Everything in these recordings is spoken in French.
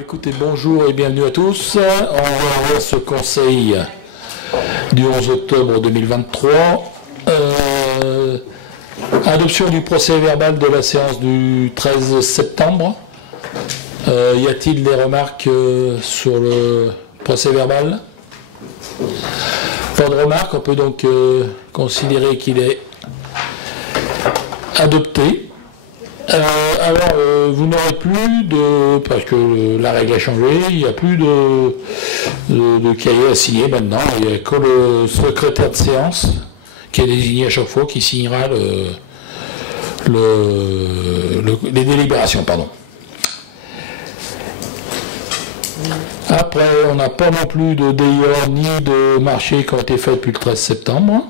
Écoutez, bonjour et bienvenue à tous. On va voir ce conseil du 11 octobre 2023. Adoption du procès verbal de la séance du 13 septembre. Y a-t-il des remarques sur le procès verbal? Pas de remarques, on peut donc considérer qu'il est adopté. Vous n'aurez plus de, parce que la règle a changé, il n'y a plus de cahier à signer maintenant, il n'y a que le secrétaire de séance qui est désigné à chaque fois qui signera les délibérations. Pardon. Après, on n'a pas non plus de DIR ni de marché qui ont été faits depuis le 13 septembre.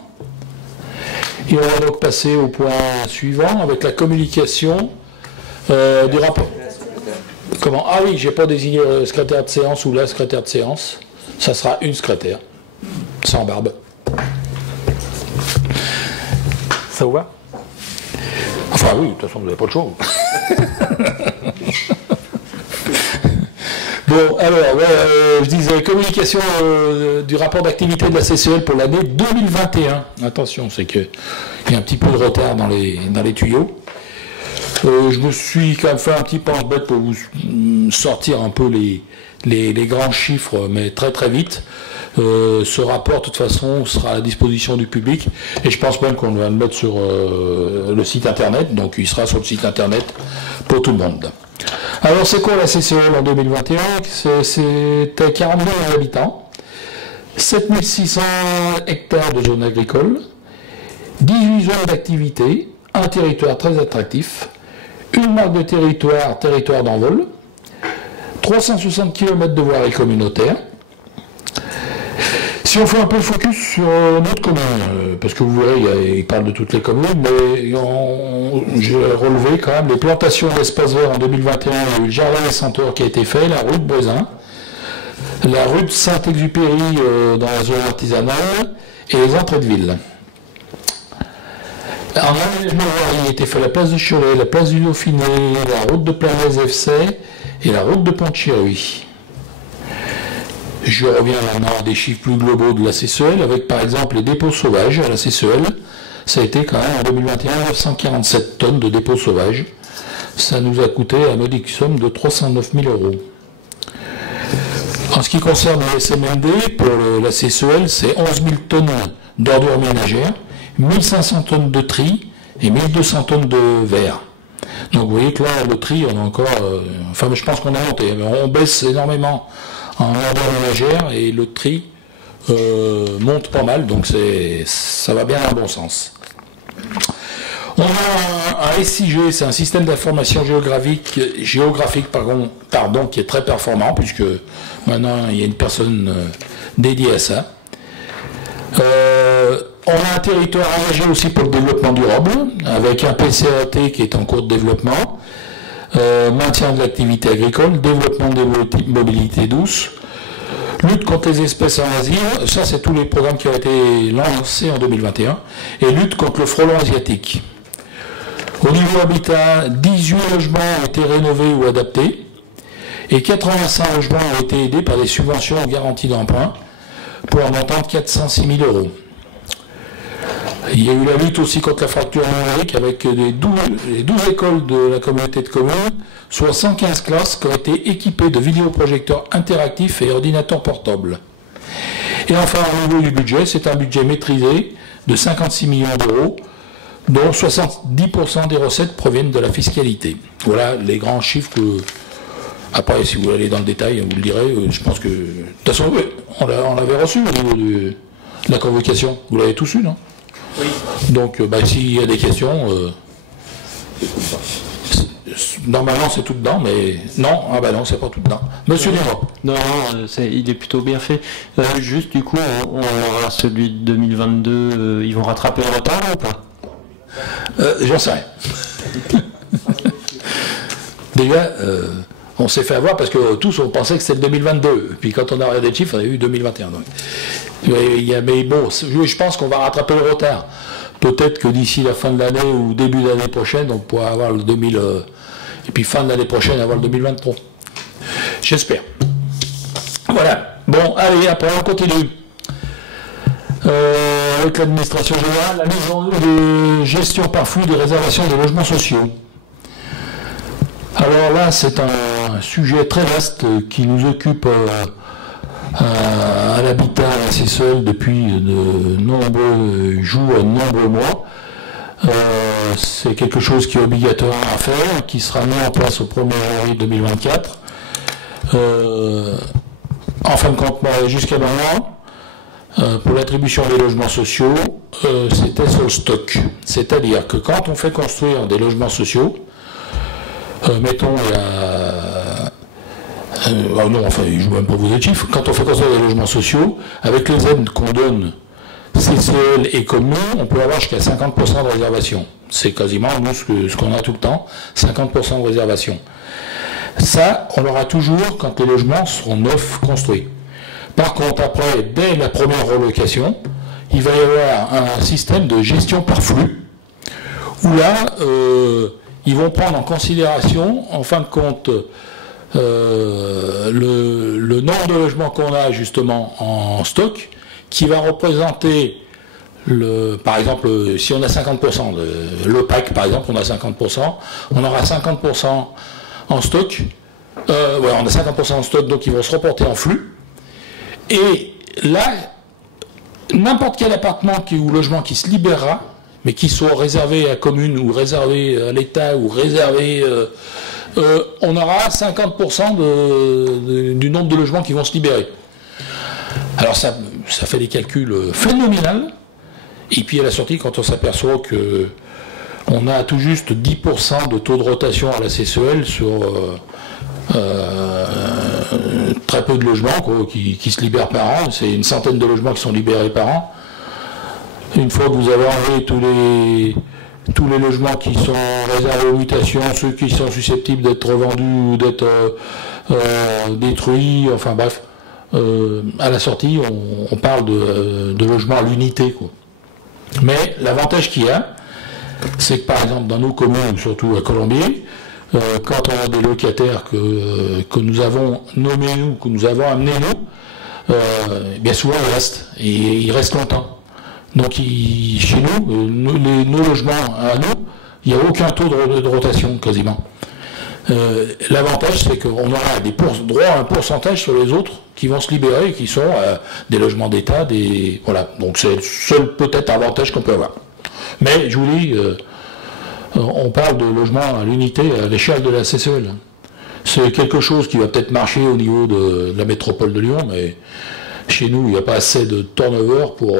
Et on va donc passer au point suivant avec la communication du rapport. Comment? Ah oui, j'ai pas désigné le secrétaire de séance ou la secrétaire de séance. Ça sera une secrétaire, sans barbe. Ça vous va? Enfin oui, de toute façon vous n'avez pas le choix. Bon, alors, je disais, communication du rapport d'activité de la CCL pour l'année 2021. Attention, c'est qu'il y a un petit peu de retard dans les tuyaux. Je me suis quand même fait un petit pense-bête pour vous sortir un peu les grands chiffres, mais très très vite. Ce rapport, de toute façon, sera à la disposition du public, et je pense même qu'on va le mettre sur le site internet, donc il sera sur le site internet pour tout le monde. Alors c'est quoi la CCL en 2021? C'était 42 000 habitants, 7600 hectares de zones agricoles, 18 zones d'activité, un territoire très attractif, une marque de territoire d'envol, 360 km de voiries communautaires. Si on fait un peu le focus sur notre commune, parce que vous verrez, il parle de toutes les communes, mais j'ai relevé quand même les plantations d'espaces verts en 2021. Il y a eu le jardin des Centaures qui a été fait, la rue de Brézin, la rue de Saint-Exupéry dans la zone artisanale et les entrées de ville. En aménagement, il a été fait la place de Cholet, la place du Dauphiné, la route de Plaine-les-FC et la route de Pont-de-Chiruy. Je reviens maintenant à des chiffres plus globaux de la CCL, avec par exemple les dépôts sauvages à la CCL. Ça a été quand même en 2021 947 tonnes de dépôts sauvages. Ça nous a coûté la modique somme de 309 000 €. En ce qui concerne le SMND, pour la CCL, c'est 11 000 tonnes d'ordures ménagères, 1500 tonnes de tri et 1200 tonnes de verre. Donc vous voyez que là, le tri, on a encore... enfin, je pense qu'on a monté, mais on baisse énormément en ordures ménagères et le tri monte pas mal, donc ça va bien dans le bon sens. On a un SIG, c'est un système d'information géographique qui est très performant, puisque maintenant il y a une personne dédiée à ça. On a un territoire engagé aussi pour le développement durable, avec un PCAT qui est en cours de développement, maintien de l'activité agricole, développement des mobilités douces, lutte contre les espèces invasives, ça c'est tous les programmes qui ont été lancés en 2021, et lutte contre le frelon asiatique. Au niveau habitat, 18 logements ont été rénovés ou adaptés, et 85 logements ont été aidés par des subventions en garantie d'emprunt, pour un montant de 406 000 €. Il y a eu la lutte aussi contre la fracture numérique avec les 12 écoles de la communauté de communes, soit 115 classes qui ont été équipées de vidéoprojecteurs interactifs et ordinateurs portables. Et enfin, au niveau du budget, c'est un budget maîtrisé de 56 millions €, dont 70% des recettes proviennent de la fiscalité. Voilà les grands chiffres que... Après, si vous allez dans le détail, vous le direz, je pense que... De toute façon, on l'avait reçu au niveau de la convocation. Vous l'avez tous eu, non? Oui. Donc, s'il y a des questions, normalement c'est tout dedans, mais non, non, c'est pas tout dedans. Monsieur Desmois. Non, il est plutôt bien fait. Juste, du coup, on aura celui de 2022, ils vont rattraper le retard ou pas? J'en sais rien. Déjà, on s'est fait avoir parce que tous on pensait que c'était le 2022. Et puis quand on a regardé les chiffres, on a eu 2021. Donc. Mais bon, je pense qu'on va rattraper le retard. Peut-être que d'ici la fin de l'année ou début de l'année prochaine, on pourra avoir le 2000. Et puis fin de l'année prochaine, avoir le 2023. J'espère. Voilà. Bon, allez, après on continue. Avec l'administration générale, la mise en œuvre de gestion par flux des réservations des logements sociaux. Alors là, c'est un sujet très vaste qui nous occupe à l'habitat assez seul depuis de nombreux jours, de nombreux mois. C'est quelque chose qui est obligatoire à faire, qui sera mis en place au 1er janvier 2024. En fin de compte, jusqu'à maintenant, pour l'attribution des logements sociaux, c'était sur le stock. C'est-à-dire que quand on fait construire des logements sociaux, mettons non, enfin, je ne vais même pas vous dire de chiffres. Quand on fait construire des logements sociaux, avec les aides qu'on donne, CCL et communes, on peut avoir jusqu'à 50% de réservation. C'est quasiment, nous, ce qu'on a tout le temps, 50% de réservation. Ça, on l'aura toujours quand les logements seront neufs construits. Par contre, après, dès la première relocation, il va y avoir un système de gestion par flux, où là, ils vont prendre en considération, en fin de compte, le nombre de logements qu'on a justement en stock, qui va représenter, par exemple, si on a 50%, l'OPAC par exemple, on a 50%, on aura 50% en stock, on a 50% en stock, donc ils vont se reporter en flux, et là, n'importe quel appartement ou logement qui se libérera, mais qui soit réservé à la commune, ou réservé à l'État, ou réservé... on aura 50% du nombre de logements qui vont se libérer. Alors ça fait des calculs phénoménaux, et puis à la sortie, quand on s'aperçoit que on a tout juste 10% de taux de rotation à la CCL sur très peu de logements qui se libèrent par an, c'est une centaine de logements qui sont libérés par an. Une fois que vous avez enlevé tous les logements qui sont réservés aux mutations, ceux qui sont susceptibles d'être revendus ou d'être détruits, enfin bref, à la sortie, on parle de logements à l'unité, quoi. Mais l'avantage qu'il y a, c'est que par exemple dans nos communes, surtout à Colombier, quand on a des locataires que nous avons nommés nous, que nous avons amenés nous, bien souvent ils restent, et ils restent longtemps. Donc chez nous, nos logements à nous, il n'y a aucun taux de rotation quasiment. L'avantage, c'est qu'on aura droit à un pourcentage sur les autres qui vont se libérer, qui sont des logements d'État, voilà. Donc c'est le seul peut-être avantage qu'on peut avoir. Mais je vous dis, on parle de logements à l'unité à l'échelle de la CCL. C'est quelque chose qui va peut-être marcher au niveau de la métropole de Lyon, mais chez nous, il n'y a pas assez de turnover pour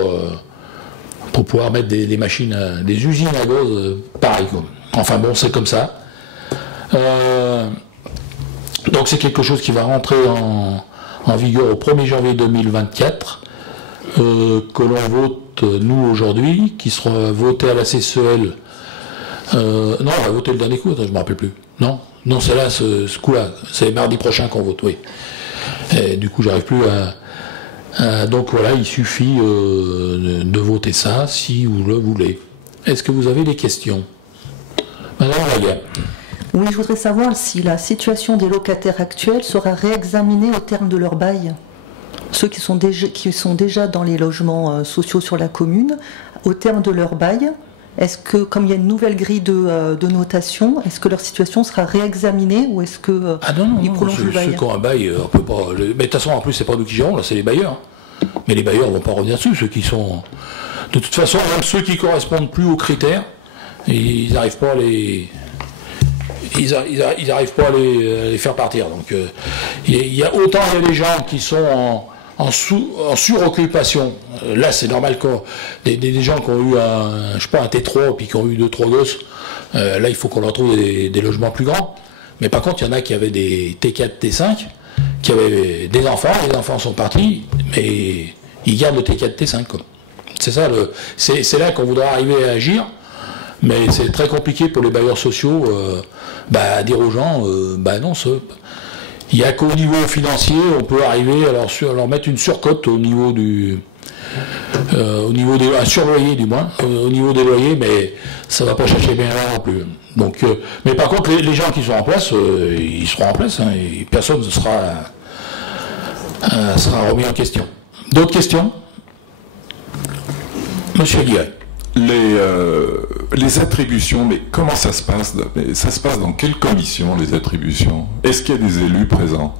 pouvoir mettre des machines, des usines à gaz pareil, quoi. Enfin bon, c'est comme ça. Donc c'est quelque chose qui va rentrer en vigueur au 1er janvier 2024, que l'on vote nous aujourd'hui, qui sera voté à la CCL. Non, on va voter le dernier coup, attends, je ne me rappelle plus. Non, c'est là, ce coup-là, c'est mardi prochain qu'on vote, oui. Et du coup, j'arrive plus à... donc voilà, il suffit de voter ça si vous le voulez. Est-ce que vous avez des questions? Madame Laga. Oui, je voudrais savoir si la situation des locataires actuels sera réexaminée au terme de leur bail. Ceux qui sont déjà dans les logements sociaux sur la commune, au terme de leur bail, est-ce que, comme il y a une nouvelle grille de notation, est-ce que leur situation sera réexaminée ou est-ce que ils prolongent le bail? Ceux qui ont un bail, on peut pas... Mais de toute façon, en plus, c'est pas nous qui gérons, là, c'est les bailleurs. Mais les bailleurs ne vont pas revenir dessus, ceux qui sont... De toute façon, même ceux qui ne correspondent plus aux critères, ils n'arrivent pas à les... Ils n'arrivent pas à les faire partir. Donc, il y a autant des gens qui sont en suroccupation. Là, c'est normal que des gens qui ont eu un T3 puis qui ont eu 2-3 gosses. Là, il faut qu'on leur trouve des logements plus grands. Mais par contre, il y en a qui avaient des T4, T5, qui avaient des enfants. Les enfants sont partis, mais ils gardent le T4, T5. Quoi. C'est ça. C'est là qu'on voudra arriver à agir. Mais c'est très compliqué pour les bailleurs sociaux à dire aux gens, non, il n'y a qu'au niveau financier, on peut arriver à leur mettre une surcote au niveau au niveau des un surloyer du moins, au niveau des loyers, mais ça va pas chercher bien là non plus. Donc, mais par contre, les gens qui sont en place, ils seront en place, hein, et personne ne sera remis en question. D'autres questions? Monsieur Guiret. Les attributions, mais comment ça se passe? Ça se passe dans quelle commission, les attributions? Est-ce qu'il y a des élus présents?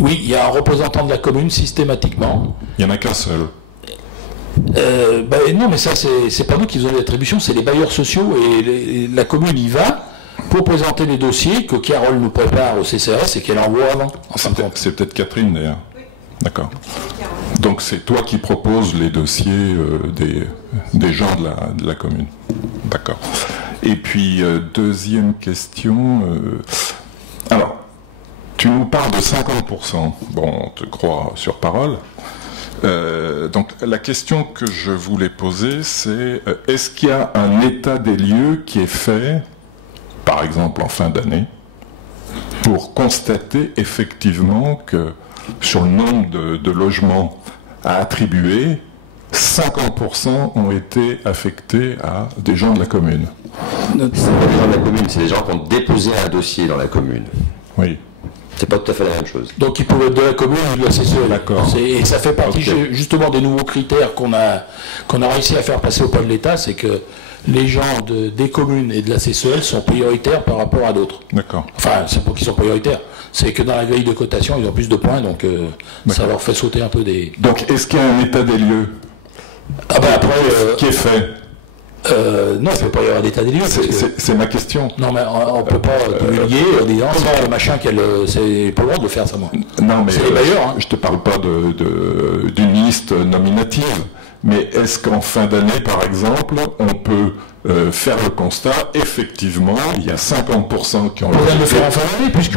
Oui, il y a un représentant de la commune systématiquement. Il n'y en a qu'un seul. Non, mais ça, c'est pas nous qui faisons les attributions, c'est les bailleurs sociaux, et la commune y va pour présenter les dossiers que Carole nous prépare au CCAS et qu'elle envoie avant. C'est peut-être Catherine d'ailleurs. D'accord. Donc c'est toi qui proposes les dossiers des gens de la commune. D'accord. Et puis, deuxième question. Alors, tu nous parles de 50%. Bon, on te croit sur parole. Donc la question que je voulais poser, c'est est-ce qu'il y a un état des lieux qui est fait, par exemple en fin d'année, pour constater effectivement que sur le nombre de logements à attribuer, 50% ont été affectés à des gens de la commune? C'est pas des gens de la commune, c'est des gens qui ont déposé un dossier dans la commune. Oui. C'est pas tout à fait la même chose. Donc ils peuvent être de la commune ou de la CCE. D'accord. Et ça fait partie justement des nouveaux critères qu'on a réussi à faire passer au point de l'État, c'est que les gens des communes et de la CCE sont prioritaires par rapport à d'autres. D'accord. Enfin, c'est pas qu'ils sont prioritaires, c'est que dans la grille de cotation, ils ont plus de points, donc ça leur fait sauter un peu des... Donc est-ce qu'il y a un état des lieux qui est fait? Non, il ne peut pas y avoir d'état des lieux. C'est ma question. Non, mais on ne peut pas divulguer en disant c'est le machin c'est pas le droit de le faire, ça, moi. Non, mais c'est les bailleurs. Hein. Je te parle pas d'une liste nominative, mais est-ce qu'en fin d'année, par exemple, on peut faire le constat, effectivement, il y a 50% qui ont été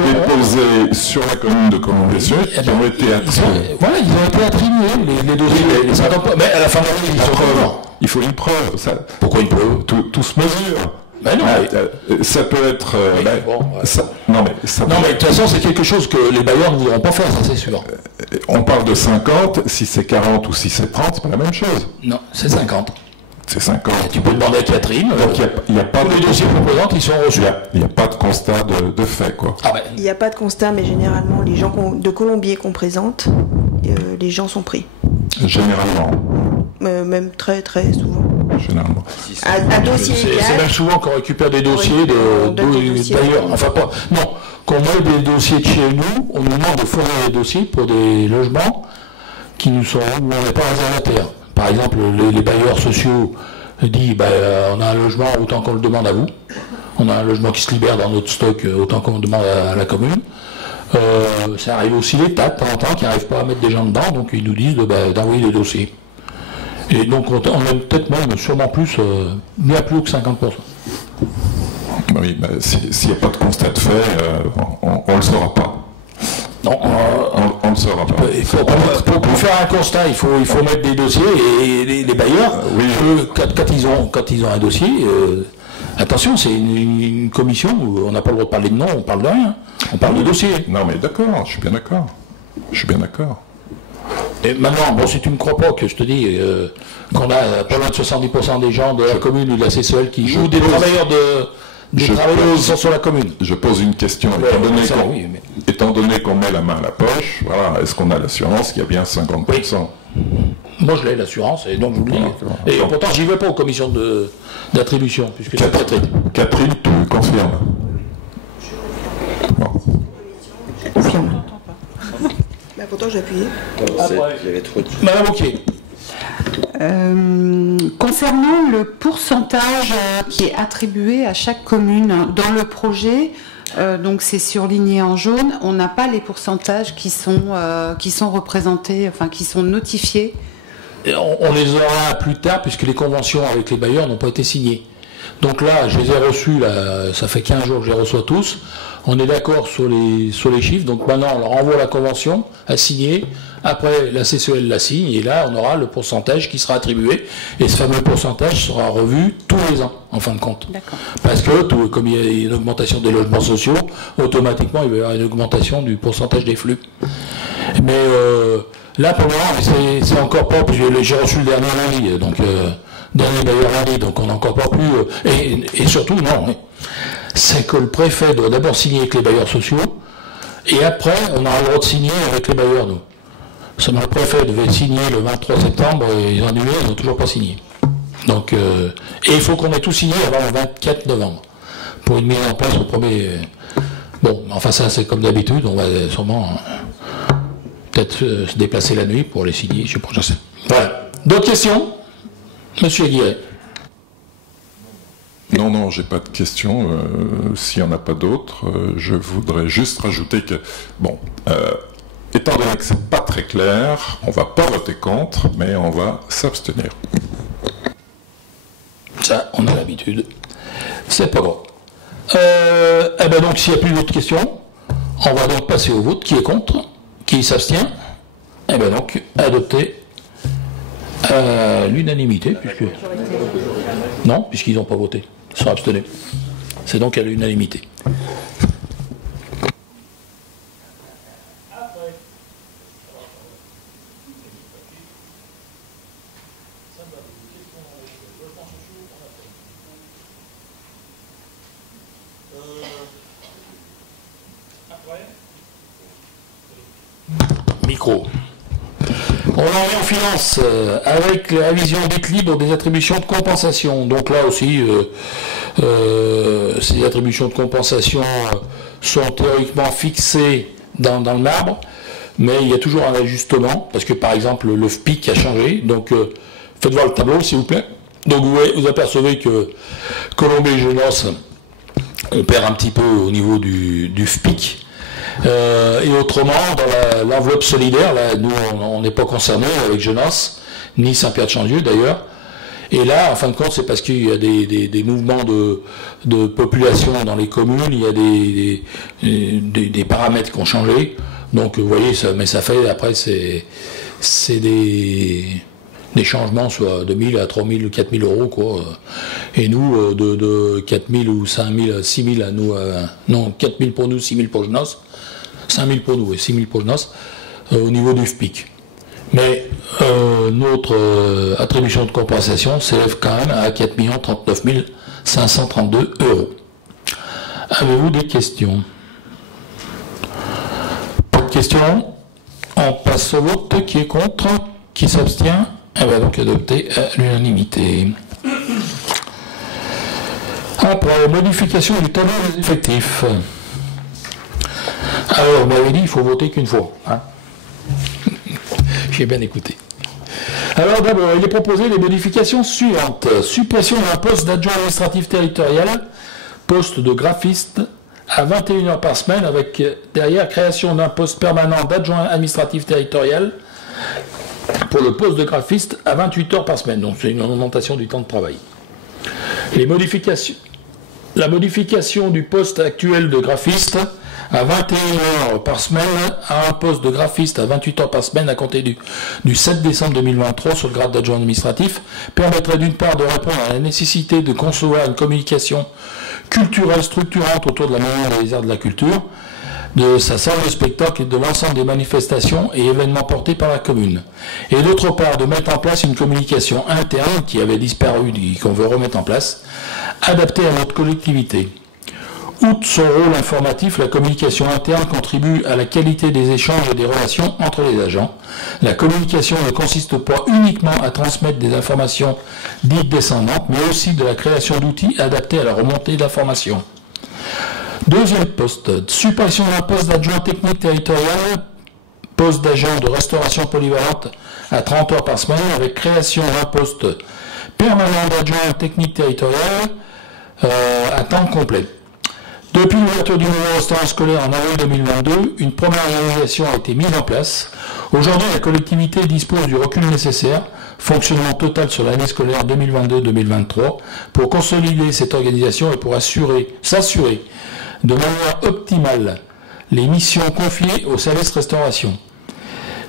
déposés sur la commune de Colombier-Sud, qui ont été attribués. Voilà, ils ont été attribués, les dossiers, les 50%. Mais à la fin de l'année, ils sont preuves. Il faut une preuve. Ça, pourquoi une preuve? Tout se mesure. Mais non, ça peut être... non, mais de toute façon, c'est quelque chose que les bailleurs ne voudront pas faire, ça c'est sûr. On parle de 50, si c'est 40 ou si c'est 30, c'est pas la même chose. Non, c'est 50. C'est 50. Et tu peux demander à Catherine. Donc il n'y a pas de dossiers qu'on présente, ils sont reçus. Il n'y a pas de constat de fait, quoi. Ah ben. Il n'y a pas de constat, mais généralement, les gens de Colombier qu'on présente, les gens sont pris. Généralement. Même très très souvent. Généralement. À dossier égal. C'est même souvent qu'on récupère des dossiers d'ailleurs. Enfin pas. Non, quand on met des dossiers de chez nous, on nous demande de fournir des dossiers pour des logements qui nous sont où on n'est pas réservataire. Par exemple, les bailleurs sociaux disent on a un logement autant qu'on le demande à vous. On a un logement qui se libère dans notre stock autant qu'on le demande à la commune. Ça arrive aussi l'État de temps en temps qui n'arrivent pas à mettre des gens dedans, donc ils nous disent d'envoyer des dossiers. Et donc on a peut-être même sûrement plus, bien plus haut que 50%. Oui, mais s'il n'y a pas de constat de fait, on ne le saura pas. Non, on ne saura pas. Pour faire un constat, il faut mettre des dossiers et les bailleurs, quand ils ont un dossier, attention, c'est une commission où on n'a pas le droit de parler de nom, on parle de rien, on parle de dossier. Non mais d'accord, je suis bien d'accord. Et maintenant, bon, si tu ne me crois pas que je te dis qu'on a pas loin de 70% des gens de la commune ou de la CCE ou des travailleurs qui sont sur la commune. Je pose une question, étant donné qu'on met la main à la poche, voilà, est-ce qu'on a l'assurance qu'il y a bien 50%? Oui. Moi je l'ai l'assurance, et donc je vous le dis. Et pourtant j'y vais pas aux commissions d'attribution, puisque c'est très traité. Catherine, tu confirmes? Bon. Confirme. Pourtant j'ai appuyé. Madame Wauquiez. Concernant le pourcentage qui est attribué à chaque commune dans le projet, donc c'est surligné en jaune, on n'a pas les pourcentages qui sont représentés, enfin qui sont notifiés. Et on les aura plus tard puisque les conventions avec les bailleurs n'ont pas été signées. Donc là, je les ai reçus, là, ça fait 15 jours que je les reçois tous. On est d'accord sur les chiffres, donc maintenant on leur envoie la convention à signer. Après, la CCL la signe, et là, on aura le pourcentage qui sera attribué. Et ce fameux pourcentage sera revu tous les ans, en fin de compte. Parce que, comme il y a une augmentation des logements sociaux, automatiquement, il va y avoir une augmentation du pourcentage des flux. Mais Là, pour le moment, c'est encore pas, parce que j'ai reçu le dernier lundi, donc dernier bailleur lundi, donc on n'a encore pas pu. Et surtout, non, c'est que le préfet doit d'abord signer avec les bailleurs sociaux, et après, on aura le droit de signer avec les bailleurs, nous. Seulement le préfet devait signer le 23 septembre, et ils ont annulé, ils n'ont toujours pas signé. Donc, et il faut qu'on ait tout signé avant le 24 novembre, pour une mise en place au premier. Bon, enfin ça c'est comme d'habitude, on va sûrement peut-être se déplacer la nuit pour les signer, je sais pas, je sais. Voilà. D'autres questions, Monsieur Aguirre? Non, j'ai pas de questions. S'il n'y en a pas d'autres, je voudrais juste rajouter que, bon, étant donné que c'est pas très clair, on va pas voter contre, mais on va s'abstenir. Ça, on a l'habitude. C'est pas grave. Eh ben donc, s'il n'y a plus d'autres questions, on va donc passer au vote. Qui est contre? Qui s'abstient? Eh ben donc, adopté à l'unanimité, puisque... Non, puisqu'ils n'ont pas voté. Ils sont abstenus. C'est donc à l'unanimité. Micro. On en est en finance avec la révision d'équilibre des attributions de compensation. Donc là aussi, ces attributions de compensation sont théoriquement fixées dans le marbre, mais il y a toujours un ajustement, parce que par exemple le FPIC a changé. Donc faites voir le tableau s'il vous plaît. Donc vous apercevez que Colombey et Genos, on perd un petit peu au niveau du FPIC. Et autrement, dans l'enveloppe solidaire, là, nous, on n'est pas concernés avec Genos, ni Saint-Pierre-de-Chandieu d'ailleurs. Et là, en fin de compte, c'est parce qu'il y a des mouvements de population dans les communes, il y a des paramètres qui ont changé. Donc, vous voyez, mais ça fait, après, c'est des changements, soit de 1000 à 3000 ou 4000 euros, quoi. Et nous, de 4000 ou 5000, 6000 à nous, non, 4000 pour nous, 6000 pour Genos. 5000 pour nous et 6000 pour Genos au niveau du FPIC. Mais notre attribution de compensation s'élève quand même à 4 039 532 €. Avez-vous des questions? Pas de questions? On passe au vote. Qui est contre? Qui s'abstient? Elle va donc adopter à l'unanimité. Après, modification du tableau des effectifs. Alors, on m'avait dit qu'il faut voter qu'une fois. Hein. J'ai bien écouté. Alors d'abord, il est proposé les modifications suivantes. Suppression d'un poste d'adjoint administratif territorial, poste de graphiste à 21 heures par semaine, avec derrière création d'un poste permanent d'adjoint administratif territorial pour le poste de graphiste à 28 heures par semaine. Donc c'est une augmentation du temps de travail. La modification du poste actuel de graphiste à 21 heures par semaine à un poste de graphiste à 28 heures par semaine à compter du 7 décembre 2023 sur le grade d'adjoint administratif permettrait d'une part de répondre à la nécessité de concevoir une communication culturelle structurante autour de la mémoire des arts de la culture, de sa salle de spectacle et de l'ensemble des manifestations et événements portés par la commune. Et d'autre part de mettre en place une communication interne qui avait disparu et qu'on veut remettre en place, adaptée à notre collectivité. Outre son rôle informatif, la communication interne contribue à la qualité des échanges et des relations entre les agents. La communication ne consiste pas uniquement à transmettre des informations dites descendantes, mais aussi de la création d'outils adaptés à la remontée d'informations. Deuxième poste, suppression d'un poste d'adjoint technique territorial, poste d'agent de restauration polyvalente à 30 heures par semaine, avec création d'un poste permanent d'adjoint technique territorial à temps complet. Depuis l'ouverture du nouveau restaurant scolaire en avril 2022, une première organisation a été mise en place. Aujourd'hui, la collectivité dispose du recul nécessaire, fonctionnement total sur l'année scolaire 2022-2023, pour consolider cette organisation et pour s'assurer de manière optimale les missions confiées au service restauration.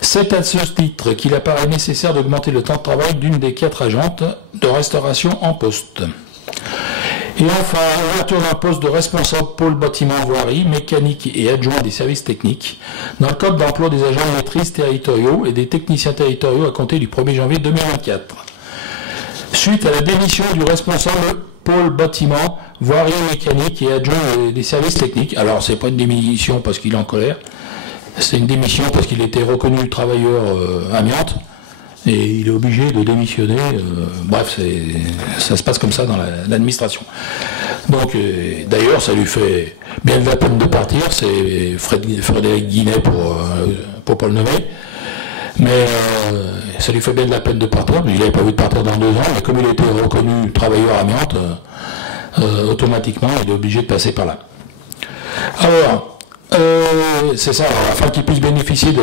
C'est à ce titre qu'il apparaît nécessaire d'augmenter le temps de travail d'une des 4 agentes de restauration en poste. Et enfin, ouverture d'un poste de responsable pôle bâtiment voirie, mécanique et adjoint des services techniques dans le code d'emploi des agents de maîtrise territoriaux et des techniciens territoriaux à compter du 1er janvier 2024. Suite à la démission du responsable pôle bâtiment, voirie mécanique et adjoint des services techniques. Alors, c'est pas une démission parce qu'il est en colère, c'est une démission parce qu'il était reconnu travailleur amiante et il est obligé de démissionner. Bref, ça se passe comme ça dans l'administration. Donc, d'ailleurs, ça lui fait bien de la peine de partir. C'est Frédéric Guinet pour pas le nommer. Mais ça lui fait bien de la peine de partir. Il n'avait pas vu de partir dans 2 ans, mais comme il était reconnu travailleur amiante, automatiquement, il est obligé de passer par là. Alors, c'est ça, alors, afin qu'il puisse bénéficier de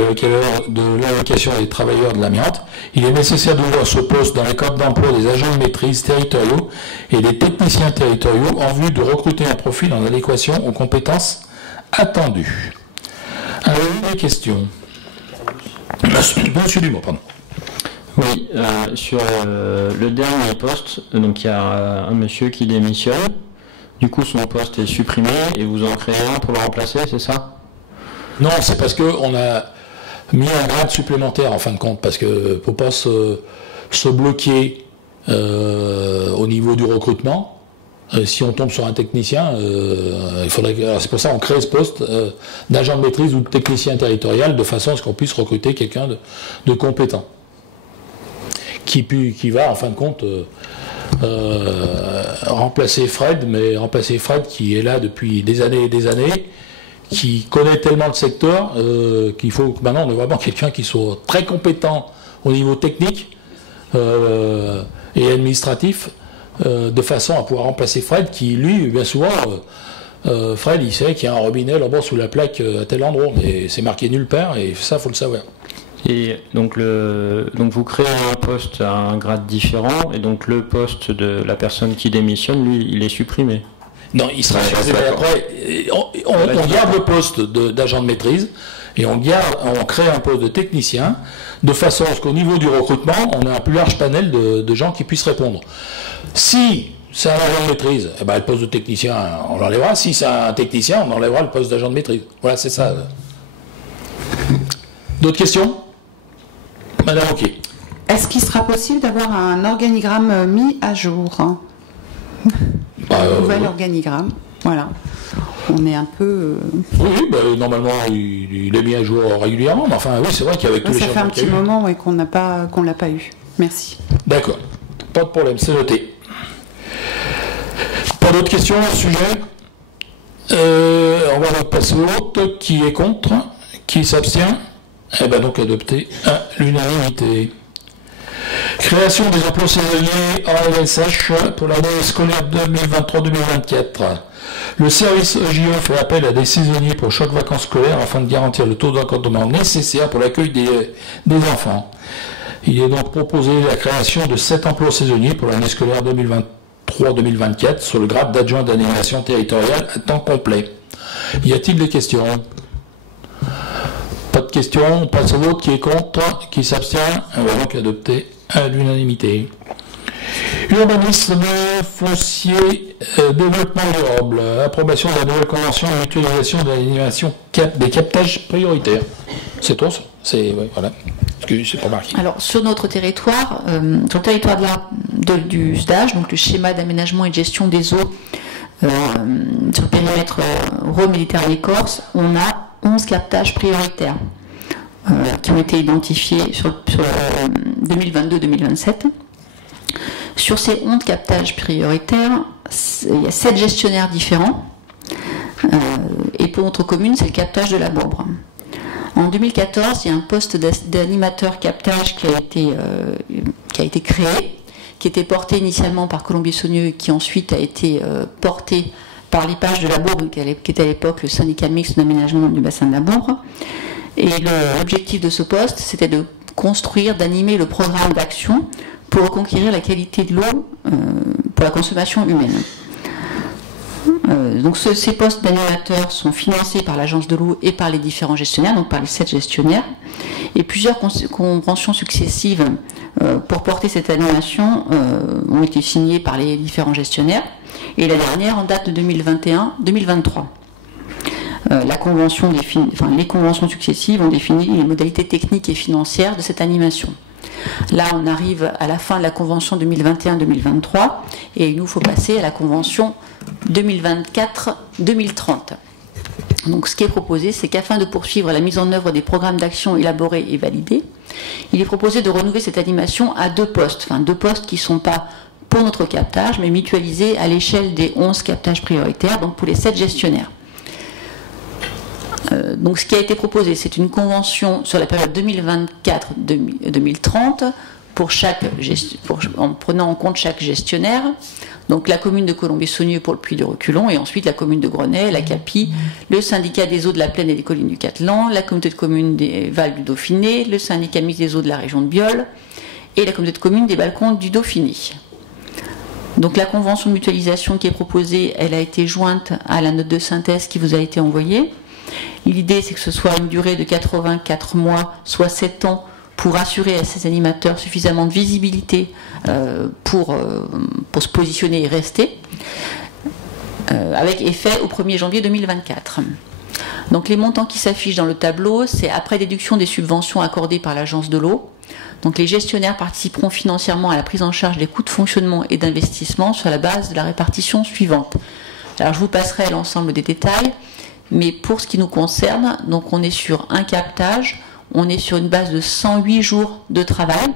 l'allocation des travailleurs de l'amiante, il est nécessaire d'ouvrir ce poste dans les codes d'emploi des agents de maîtrise territoriaux et des techniciens territoriaux en vue de recruter un profil en adéquation aux compétences attendues. Alors, des questions. Monsieur Dumont, pardon. Oui, sur le dernier poste, donc il y a un monsieur qui démissionne, du coup son poste est supprimé et vous en créez un pour le remplacer, c'est ça? Non, c'est parce qu'on a mis un grade supplémentaire en fin de compte, parce que ne faut pas se bloquer au niveau du recrutement. Si on tombe sur un technicien, il faudrait. C'est pour ça qu'on crée ce poste d'agent de maîtrise ou de technicien territorial, de façon à ce qu'on puisse recruter quelqu'un de compétent, qui va en fin de compte remplacer Fred, mais remplacer Fred qui est là depuis des années et des années, qui connaît tellement le secteur qu'il faut que maintenant on ait vraiment quelqu'un qui soit très compétent au niveau technique et administratif. De façon à pouvoir remplacer Fred qui, lui, bien souvent, Fred, il sait qu'il y a un robinet là-bas sous la plaque à tel endroit, mais c'est marqué nulle part, et ça, il faut le savoir. Et donc vous créez un poste à un grade différent, et donc le poste de la personne qui démissionne, lui, il est supprimé. Non, il sera supprimé après. On garde le poste d'agent de maîtrise, et on crée un poste de technicien, de façon à ce qu'au niveau du recrutement, on ait un plus large panel de gens qui puissent répondre. Si c'est un agent de maîtrise, eh ben, le poste de technicien, on l'enlèvera. Si c'est un technicien, on enlèvera le poste d'agent de maîtrise. Voilà, c'est ça. D'autres questions? Madame Roquier. Est-ce qu'il sera possible d'avoir un organigramme mis à jour? Nouvel organigramme, voilà. On est un peu... Oui, normalement, il est mis à jour régulièrement, mais enfin, oui, c'est vrai qu'avec tous les changements... Ça fait un petit moment qu'on l'a pas eu. Merci. D'accord. Pas de problème, c'est noté. Pas d'autres questions à ce sujet? On va donc passer au vote. Qui est contre? Qui s'abstient? Eh bien donc adopté à l'unanimité. Création des emplois saisonniers ALSH pour l'année scolaire 2023-2024. Le service EJE fait appel à des saisonniers pour chaque vacances scolaires afin de garantir le taux d'encadrement nécessaire pour l'accueil des enfants. Il est donc proposé la création de 7 emplois saisonniers pour l'année scolaire 2023-2024 sur le grade d'adjoint d'animation territoriale à temps complet. Y a-t-il des questions? Pas de questions, on passe au vote. Qui est contre? Qui s'abstient? On va donc adopter à l'unanimité. Urbanisme foncier, développement durable, approbation de la nouvelle convention de mutualisation de l'animation des captages prioritaires. C'est toi ça? C'est, ouais, voilà. C'est pas marqué. Alors, sur notre territoire, sur le territoire du SDAGE, donc le schéma d'aménagement et de gestion des eaux, sur le périmètre Rhône-Méditerranée-Corse, on a 11 captages prioritaires qui ont été identifiés sur 2022-2027. Sur ces 11 captages prioritaires, il y a 7 gestionnaires différents. Et pour notre commune, c'est le captage de la Bourbre. En 2014, il y a un poste d'animateur captage qui a été créé, qui était porté initialement par Colombier-Saunieux et qui ensuite a été porté par l'IPAGE de la Bourbre, qui était à l'époque le syndicat mixte d'aménagement du bassin de la Bourbre. Et l'objectif de ce poste, c'était de construire, d'animer le programme d'action pour reconquérir la qualité de l'eau pour la consommation humaine. Donc ces postes d'animateurs sont financés par l'agence de l'eau et par les différents gestionnaires, donc par les 7 gestionnaires. Et plusieurs conventions successives pour porter cette animation ont été signées par les différents gestionnaires. et la dernière en date de 2021-2023. Les conventions successives ont défini les modalités techniques et financières de cette animation. Là, on arrive à la fin de la convention 2021-2023 et il nous faut passer à la convention 2024-2030. Donc, ce qui est proposé, c'est qu'afin de poursuivre la mise en œuvre des programmes d'action élaborés et validés, il est proposé de renouveler cette animation à 2 postes, qui ne sont pas pour notre captage, mais mutualisés à l'échelle des 11 captages prioritaires, donc pour les 7 gestionnaires. Donc, ce qui a été proposé, c'est une convention sur la période 2024-2030 en prenant en compte chaque gestionnaire. Donc la commune de Colombier-Saunieux pour le Puy de Reculon, et ensuite la commune de Grenay, la CAPI, le syndicat des eaux de la Plaine et des collines du Cattelan, la communauté de communes des Vals du Dauphiné, le syndicat mixte des eaux de la région de Biol et la communauté de communes des Balcons du Dauphiné. Donc la convention de mutualisation qui est proposée, elle a été jointe à la note de synthèse qui vous a été envoyée. L'idée, c'est que ce soit une durée de 84 mois, soit 7 ans, pour assurer à ces animateurs suffisamment de visibilité pour se positionner et rester, avec effet au 1er janvier 2024. Donc les montants qui s'affichent dans le tableau, c'est après déduction des subventions accordées par l'agence de l'eau. Donc les gestionnaires participeront financièrement à la prise en charge des coûts de fonctionnement et d'investissement sur la base de la répartition suivante. Alors je vous passerai l'ensemble des détails, mais pour ce qui nous concerne, donc on est sur un captage, on est sur une base de 108 jours de travail.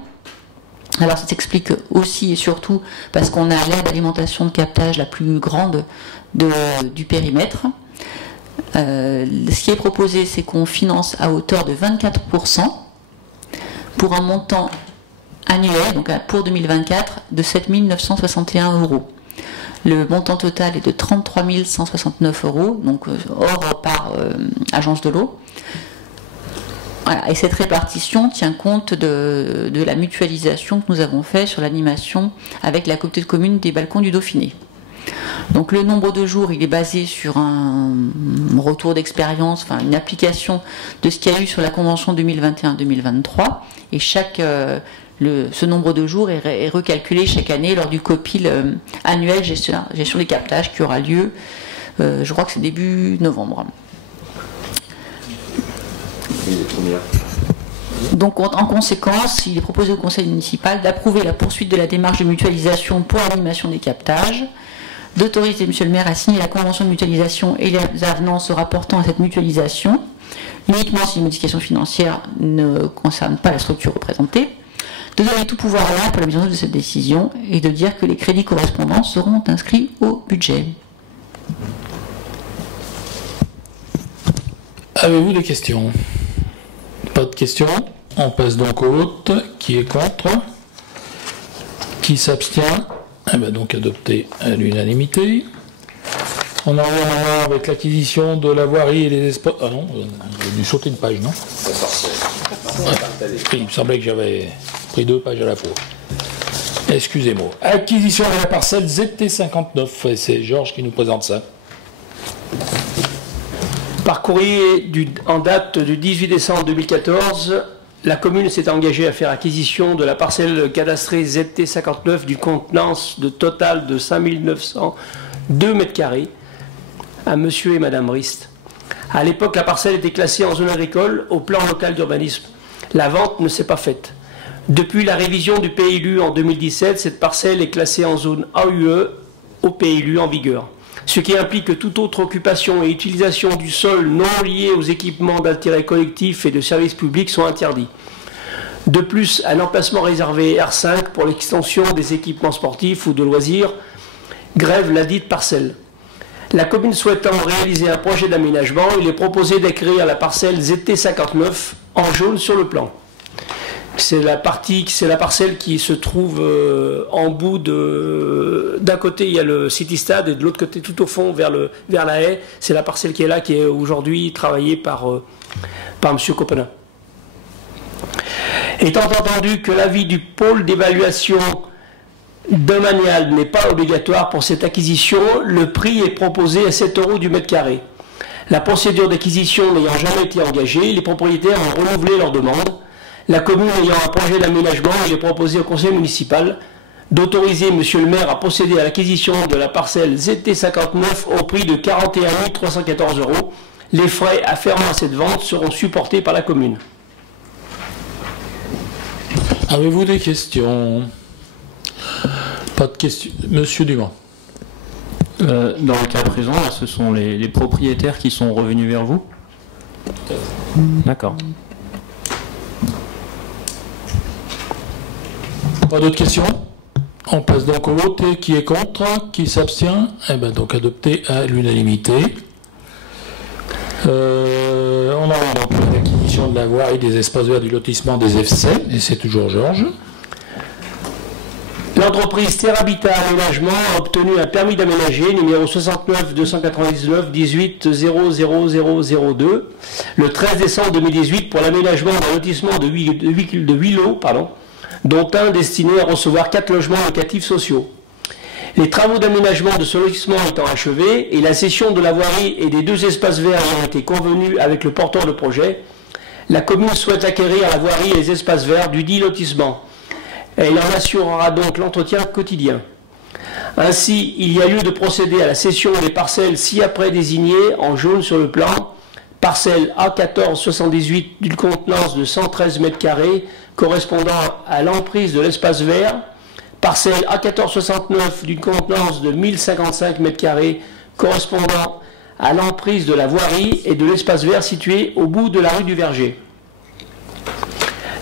Alors ça s'explique aussi et surtout parce qu'on a l'aire d'alimentation de captage la plus grande du périmètre. Ce qui est proposé, c'est qu'on finance à hauteur de 24% pour un montant annuel, donc pour 2024, de 7 961 €. Le montant total est de 33 169 €, donc hors par agence de l'eau. Voilà. Et cette répartition tient compte de la mutualisation que nous avons faite sur l'animation avec la communauté de communes des Balcons du Dauphiné. Donc le nombre de jours, il est basé sur un retour d'expérience, une application de ce qu'il y a eu sur la convention 2021-2023, et ce nombre de jours est recalculé chaque année lors du COPIL annuel gestion des captages qui aura lieu, je crois que c'est début novembre. Donc en conséquence, il est proposé au conseil municipal d'approuver la poursuite de la démarche de mutualisation pour l'animation des captages, d'autoriser M. le maire à signer la convention de mutualisation et les avenants se rapportant à cette mutualisation, uniquement si les modifications financières ne concernent pas la structure représentée, de donner tout pouvoir à l'ARP pour la mise en œuvre de cette décision et de dire que les crédits correspondants seront inscrits au budget. Avez-vous des questions? Pas de questions? On passe donc au vote. Qui est contre? Qui s'abstient? Donc adopté à l'unanimité. On en revient maintenant avec l'acquisition de la voirie et les espaces. Ah non, j'ai dû sauter une page, non? Il me semblait que j'avais pris 2 pages à la fois. Excusez-moi. Acquisition de la parcelle ZT59. C'est Georges qui nous présente ça. Par courrier en date du 18 décembre 2014, la commune s'est engagée à faire acquisition de la parcelle cadastrée ZT59 d'une contenance de total de 5902 m² à monsieur et madame Rist. À l'époque, la parcelle était classée en zone agricole au plan local d'urbanisme. La vente ne s'est pas faite. Depuis la révision du PLU en 2017, cette parcelle est classée en zone AUE au PLU en vigueur, ce qui implique que toute autre occupation et utilisation du sol non liée aux équipements d'intérêt collectif et de services publics sont interdits. De plus, un emplacement réservé R5 pour l'extension des équipements sportifs ou de loisirs grève la dite parcelle. La commune souhaitant réaliser un projet d'aménagement, il est proposé d'écrire la parcelle ZT59 en jaune sur le plan. C'est la parcelle qui se trouve en bout d'un côté il y a le City Stade et de l'autre côté tout au fond vers la haie, c'est la parcelle qui est là, qui est aujourd'hui travaillée par M. Copenin. Étant entendu que l'avis du pôle d'évaluation domanial n'est pas obligatoire pour cette acquisition, le prix est proposé à 7 € du mètre carré. La procédure d'acquisition n'ayant jamais été engagée, les propriétaires ont renouvelé leur demande. La commune ayant un projet d'aménagement, il est proposé au conseil municipal d'autoriser Monsieur le maire à procéder à l'acquisition de la parcelle ZT59 au prix de 41 314 €. Les frais afférents à cette vente seront supportés par la commune. Avez-vous des questions? Pas de questions. Monsieur Dumont. Dans le cas présent, là, ce sont les propriétaires qui sont revenus vers vous? D'accord. Pas d'autres questions? On passe donc au vote. Et qui est contre? Qui s'abstient? Eh bien donc adopté à l'unanimité. On en a donc l'acquisition de la voie et des espaces verts du lotissement des FC, et c'est toujours Georges. L'entreprise Terrabita Aménagement a obtenu un permis d'aménager numéro 69 299 18 00002 le 13 décembre 2018 pour l'aménagement d'un lotissement de 8 lots, dont un destiné à recevoir 4 logements locatifs sociaux. Les travaux d'aménagement de ce lotissement étant achevés et la cession de la voirie et des 2 espaces verts ayant été convenus avec le porteur de projet, la commune souhaite acquérir la voirie et les espaces verts du dit lotissement. Elle en assurera donc l'entretien quotidien. Ainsi, il y a lieu de procéder à la cession des parcelles ci-après désignées en jaune sur le plan. Parcelle A1478 d'une contenance de 113 m² correspondant à l'emprise de l'espace vert. Parcelle A1469 d'une contenance de 1055 m² correspondant à l'emprise de la voirie et de l'espace vert situé au bout de la rue du Verger.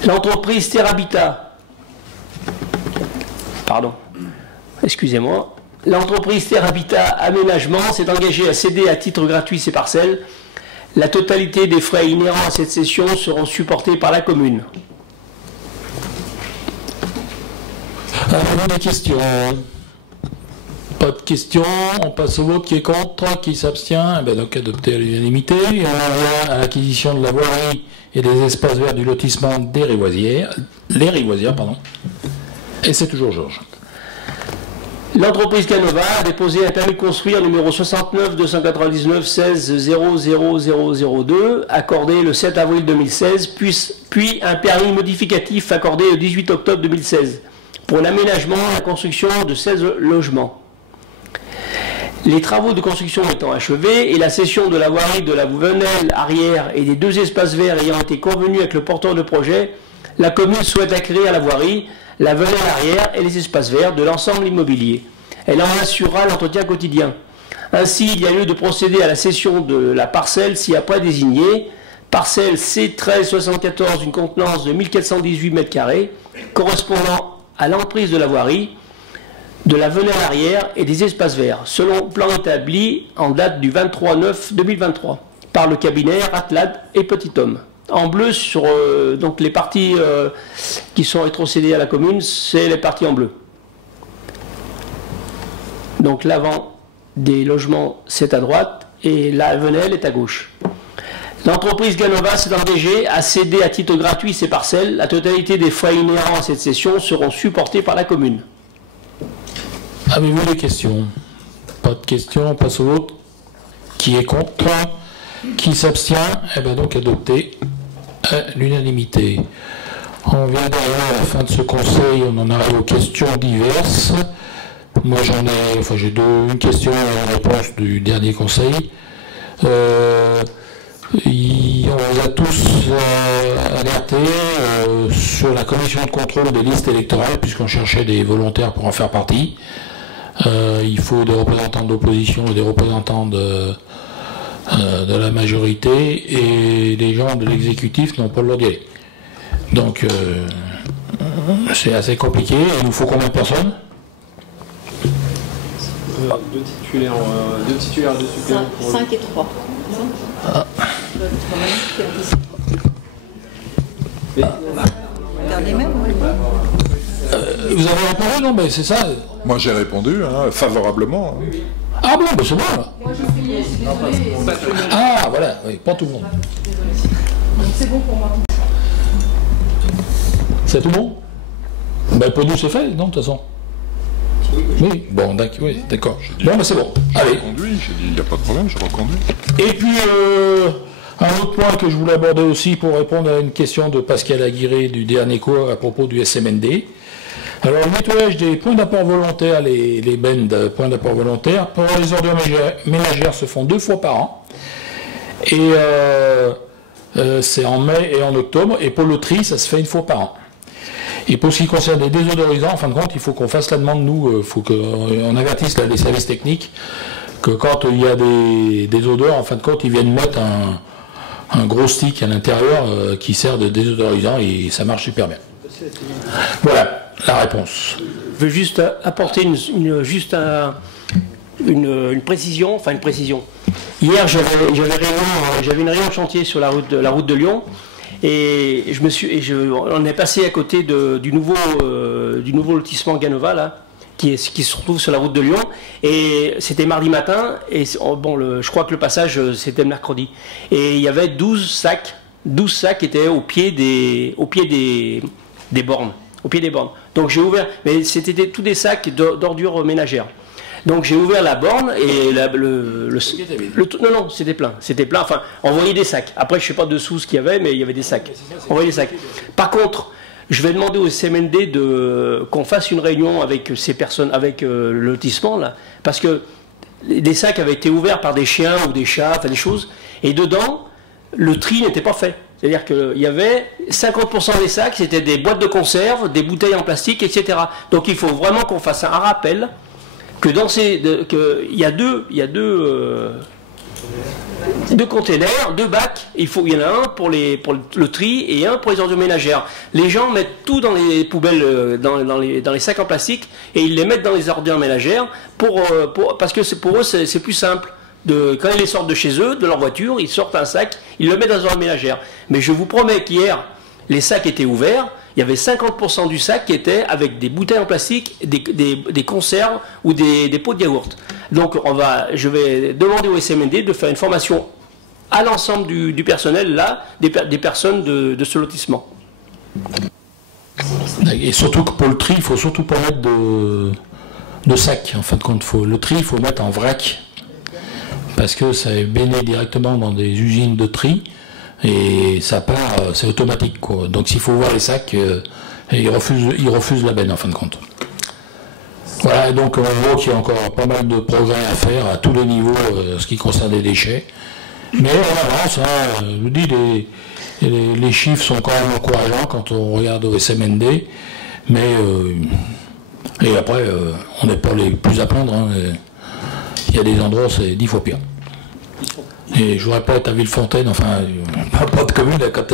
L'entreprise Terrabita L'entreprise Terrabita Aménagement s'est engagée à céder à titre gratuit ces parcelles. La totalité des frais inhérents à cette cession seront supportés par la commune. Avez-vous des questions? Pas de questions. On passe au vote. Qui est contre? Qui s'abstient? Donc adopté à l'unanimité. Et on en vient à l'acquisition de la voirie et des espaces verts du lotissement des Rivoisières. Les Rivoisières, pardon. Et c'est toujours Georges. L'entreprise Canova a déposé un permis de construire numéro 69 299 16 00002, accordé le 7 avril 2016, puis un permis modificatif accordé le 18 octobre 2016, pour l'aménagement et la construction de 16 logements. Les travaux de construction étant achevés et la cession de la voirie de la venelle arrière et des 2 espaces verts ayant été convenus avec le porteur de projet, la commune souhaite acquérir la voirie, la venelle arrière et les espaces verts de l'ensemble immobilier. Elle en assurera l'entretien quotidien. Ainsi, il y a lieu de procéder à la cession de la parcelle ci-après désignée, parcelle C1374 d'une contenance de 1418 m² correspondant à l'emprise de la voirie, de la venelle arrière et des espaces verts, selon plan établi en date du 23/9/2023 par le cabinet Ratlad et Petit Homme. En bleu, sur donc les parties qui sont rétrocédées à la commune, c'est les parties en bleu. Donc l'avant des logements, c'est à droite et la venelle est à gauche. L'entreprise Canova s'est engagée à céder à titre gratuit ces parcelles. La totalité des frais inhérents à cette cession seront supportés par la commune. Avez-vous des questions? Pas de questions. On passe au vote. Qui est contre? Qui s'abstient? Donc adopté à l'unanimité. On vient d'arriver à la fin de ce conseil, on en arrive aux questions diverses. Moi j'ai une question et une réponse du dernier conseil. On vous a tous alertés sur la commission de contrôle des listes électorales, puisqu'on cherchait des volontaires pour en faire partie. Il faut des représentants de l'opposition et des représentants de la majorité, et les gens de l'exécutif n'ont pas le droit d'y aller. Donc c'est assez compliqué. Il nous faut combien de personnes? 2 titulaires, 2 titulaires, 2 suppléants. 5 et 3. Ah. Vous avez répondu? Non, mais c'est ça. Moi j'ai répondu, favorablement. Ah bon, c'est bon là. Ah voilà, oui, pas tout le monde. C'est bon pour moi. C'est tout bon? Pour nous c'est fait, non, de toute façon. Oui, bon, d'accord. Bon, c'est bon. Allez. J'ai dit, il n'y a pas de problème, je reconduis. Et puis, un autre point que je voulais aborder aussi pour répondre à une question de Pascal Aguirre du dernier cours à propos du SMND. Alors, le nettoyage des points d'apport volontaires, les bennes de points d'apport volontaires, pour les ordures ménagères se font 2 fois par an. Et c'est en mai et en octobre. Et pour le tri, ça se fait 1 fois par an. Et pour ce qui concerne les désodorisants, en fin de compte, il faut qu'on fasse la demande, nous, il faut qu'on avertisse les services techniques que quand il y a des odeurs, en fin de compte, ils viennent mettre un gros stick à l'intérieur qui sert de désodorisant et ça marche super bien. Voilà la réponse. Je veux juste apporter une précision, enfin une précision. Hier, j'avais une réunion de chantier sur la route de Lyon. Et on est passé à côté du nouveau lotissement Ganova, là, qui se retrouve sur la route de Lyon. Et c'était mardi matin, et je crois que le passage, c'était le mercredi. Et il y avait 12 sacs qui étaient au pied des bornes. Au pied des bornes. Donc j'ai ouvert, mais c'était tous des sacs d'ordures ménagères. Donc j'ai ouvert la borne et non, c'était plein. Enfin, on voyait des sacs. Après, je ne sais pas dessous ce qu'il y avait, mais il y avait des sacs. On voyait des sacs. Par contre, je vais demander au CMND qu'on fasse une réunion avec ces personnes, avec le lotissement, là, parce que des sacs avaient été ouverts par des chiens ou des chats, enfin des choses, et dedans, le tri n'était pas fait. C'est-à-dire qu'il y avait 50% des sacs, c'était des boîtes de conserve, des bouteilles en plastique, etc. Donc il faut vraiment qu'on fasse un rappel que il y a deux containers, 2 bacs, il y en a un pour le tri et un pour les ordures ménagères. Les gens mettent tout dans les poubelles, dans les sacs en plastique, et ils les mettent dans les ordures ménagères parce que pour eux c'est plus simple. Quand ils sortent de chez eux, de leur voiture, ils sortent un sac, ils le mettent dans les ordures ménagères. Mais je vous promets qu'hier, les sacs étaient ouverts. Il y avait 50% du sac qui était avec des bouteilles en plastique, des conserves ou des pots de yaourt. Donc je vais demander au SMND de faire une formation à l'ensemble du personnel, là, des personnes de ce lotissement. Et surtout que pour le tri, il ne faut surtout pas mettre de sac. En fin de compte, le tri, il faut mettre en vrac. Parce que ça est béné directement dans des usines de tri. Et ça part, c'est automatique, quoi. Donc s'il faut voir les sacs, ils refusent la benne en fin de compte. Voilà, donc on voit qu'il y a encore pas mal de progrès à faire à tous les niveaux, ce qui concerne les déchets. Mais on avance, hein, je vous dis, les chiffres sont quand même encourageants quand on regarde au SMND. Mais et après, on n'est pas les plus à plaindre. Hein, il y a des endroits où c'est 10 fois pire. Et je vous répète, à Villefontaine, enfin, pas de commune, quand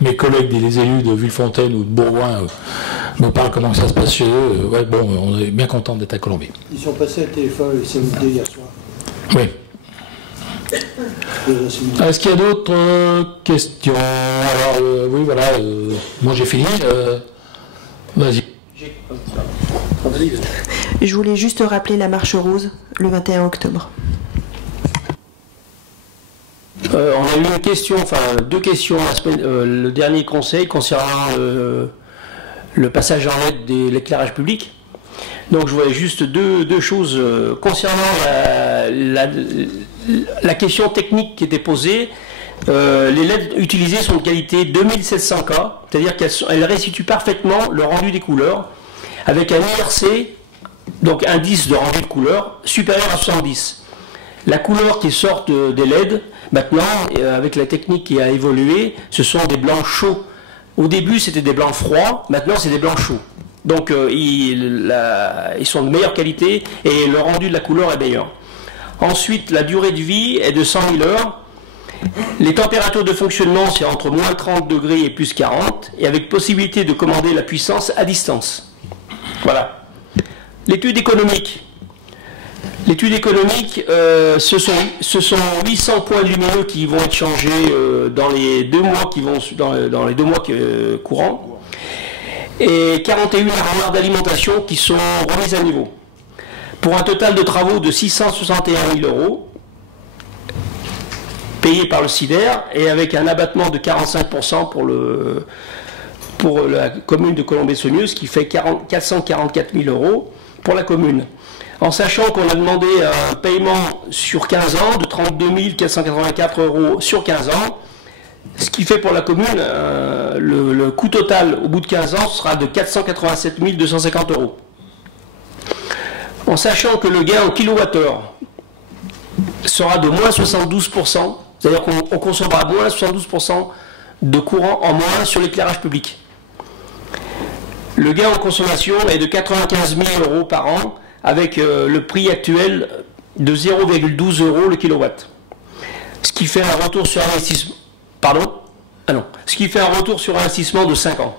mes collègues, les élus de Villefontaine ou de Bourgoin me parlent comment ça se passe chez eux, ouais, bon, on est bien content d'être à Colombie. Ils sont passés à TF1 et CMD hier soir. Oui. Est-ce qu'il y a d'autres questions? Alors, oui, voilà, moi j'ai fini. Vas-y. Je voulais juste rappeler la marche rose le 21 octobre. On a eu une question, enfin 2 questions le dernier conseil concernant le passage en LED de l'éclairage public. Donc je voulais juste deux choses concernant la question technique qui était posée. Les LED utilisées sont de qualité 2700K, c'est-à-dire qu'elles restituent parfaitement le rendu des couleurs avec un IRC, donc indice de rendu de couleur, supérieur à 70. La couleur qui sort des LED, maintenant, avec la technique qui a évolué, ce sont des blancs chauds. Au début, c'était des blancs froids, maintenant, c'est des blancs chauds. Donc, ils sont de meilleure qualité et le rendu de la couleur est meilleur. Ensuite, la durée de vie est de 100 000 heures. Les températures de fonctionnement, c'est entre moins 30 degrés et plus 40, et avec possibilité de commander la puissance à distance. Voilà. L'étude économique. L'étude économique, ce sont 800 points lumineux qui vont être changés dans les 2 mois dans les 2 mois courants, et 41 armoires d'alimentation qui sont remises à niveau, pour un total de travaux de 661 000 € payés par le SIDER, et avec un abattement de 45% pour la commune de Colombey-Saugneuse, qui fait 444 000 € pour la commune. En sachant qu'on a demandé un paiement sur 15 ans de 32 484 € sur 15 ans, Ce qui fait pour la commune, le coût total au bout de 15 ans sera de 487 250 €. En sachant que le gain en kilowattheure sera de moins 72%, c'est-à-dire qu'on consommera moins 72% de courant en moins sur l'éclairage public. Le gain en consommation est de 95 000 € par an, avec le prix actuel de 0,12 € le kilowatt. Ce qui fait un retour sur investissement. Pardon ? Ah non. Ce qui fait un retour sur investissement de 5 ans.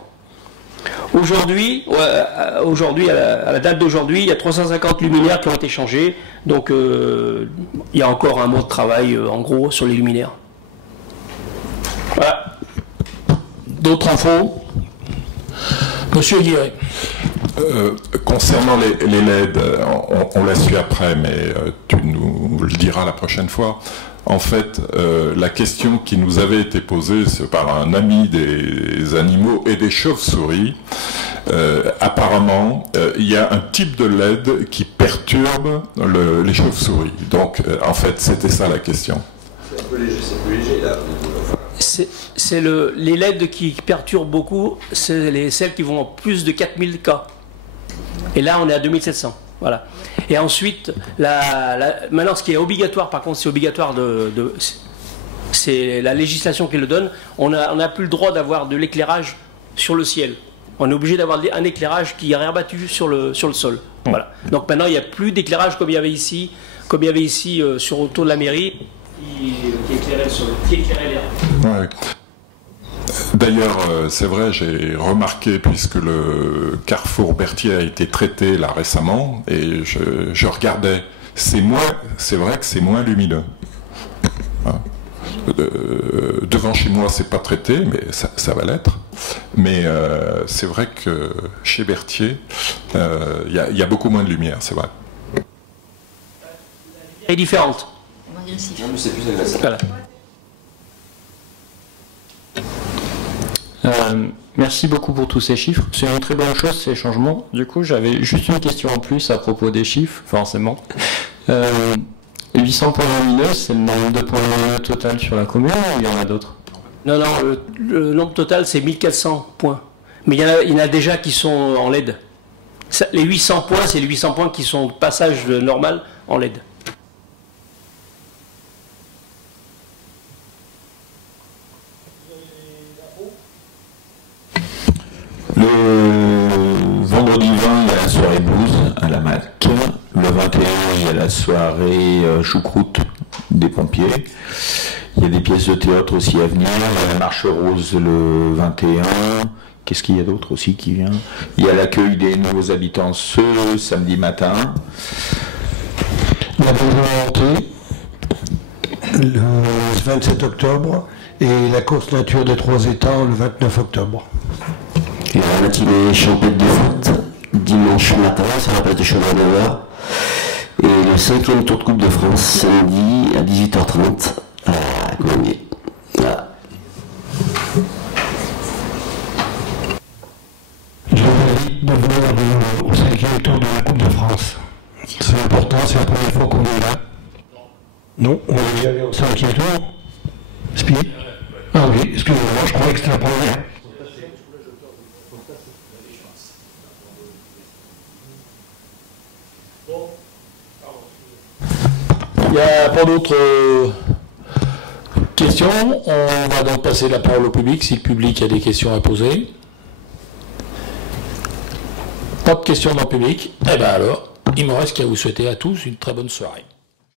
Aujourd'hui, à la date d'aujourd'hui, il y a 350 luminaires qui ont été changés. Donc, il y a encore un mois de travail, en gros, sur les luminaires. Voilà. D'autres infos ? Monsieur Guiré. Concernant les LED, on l'a su après, mais tu nous le diras la prochaine fois. En fait, la question qui nous avait été posée par un ami des animaux et des chauves-souris, apparemment, il y a un type de LED qui perturbe les chauves-souris. Donc, en fait, c'était ça la question. C'est un peu léger, c'est plus léger là. C'est les LED qui perturbent beaucoup, c'est celles qui vont en plus de 4000 K. Et là, on est à 2700. Voilà. Et ensuite, maintenant, ce qui est obligatoire, par contre, c'est obligatoire c'est la législation qui le donne. On n'a plus le droit d'avoir de l'éclairage sur le ciel. On est obligé d'avoir un éclairage qui est rabattu sur le sol. Voilà. Donc maintenant, il n'y a plus d'éclairage comme il y avait ici, sur autour de la mairie, qui éclairait le sol, qui éclairait l'air. Ouais. D'ailleurs, c'est vrai, j'ai remarqué, puisque le carrefour Berthier a été traité là récemment, et je regardais, c'est vrai que c'est moins lumineux. Hein. Devant chez moi, c'est pas traité, mais ça va l'être. Mais c'est vrai que chez Berthier, il y a beaucoup moins de lumière, c'est vrai. Elle est différente. C'est plus agressif. Voilà. Merci beaucoup pour tous ces chiffres. C'est une très bonne chose, ces changements. Du coup, j'avais juste une question en plus à propos des chiffres, forcément. 800 points lumineux, c'est le nombre de points lumineux total sur la commune ou il y en a d'autres? Non, le nombre total, c'est 1400 points. Mais il y en a déjà qui sont en LED. Les 800 points, c'est les 800 points qui sont de passage normal en LED. Le vendredi 20, il y a la soirée blues à la MAC. Le 21, il y a la soirée choucroute des pompiers. Il y a des pièces de théâtre aussi à venir. Il y a la marche rose le 21. Qu'est-ce qu'il y a d'autre aussi qui vient? Il y a l'accueil des nouveaux habitants ce samedi matin. La volonté le 27 octobre et la course nature des 3 étangs le 29 octobre. Il y a la matinée champêtre de foot dimanche matin sur la place de Chemin d'Honneur. Et le 5e Tour de Coupe de France samedi à 18h30 à Colombier. Voilà. Je vous invite de venir au 5e Tour de la Coupe de France. C'est important, c'est la première fois qu'on est là. Non, on est déjà allé au 5e tour. Spi? Ah oui, excusez-moi, je croyais que c'était la première. Il n'y a pas d'autres questions. On va donc passer la parole au public, si le public a des questions à poser. Pas de questions dans le public. Eh bien alors, il me reste qu'à vous souhaiter à tous une très bonne soirée.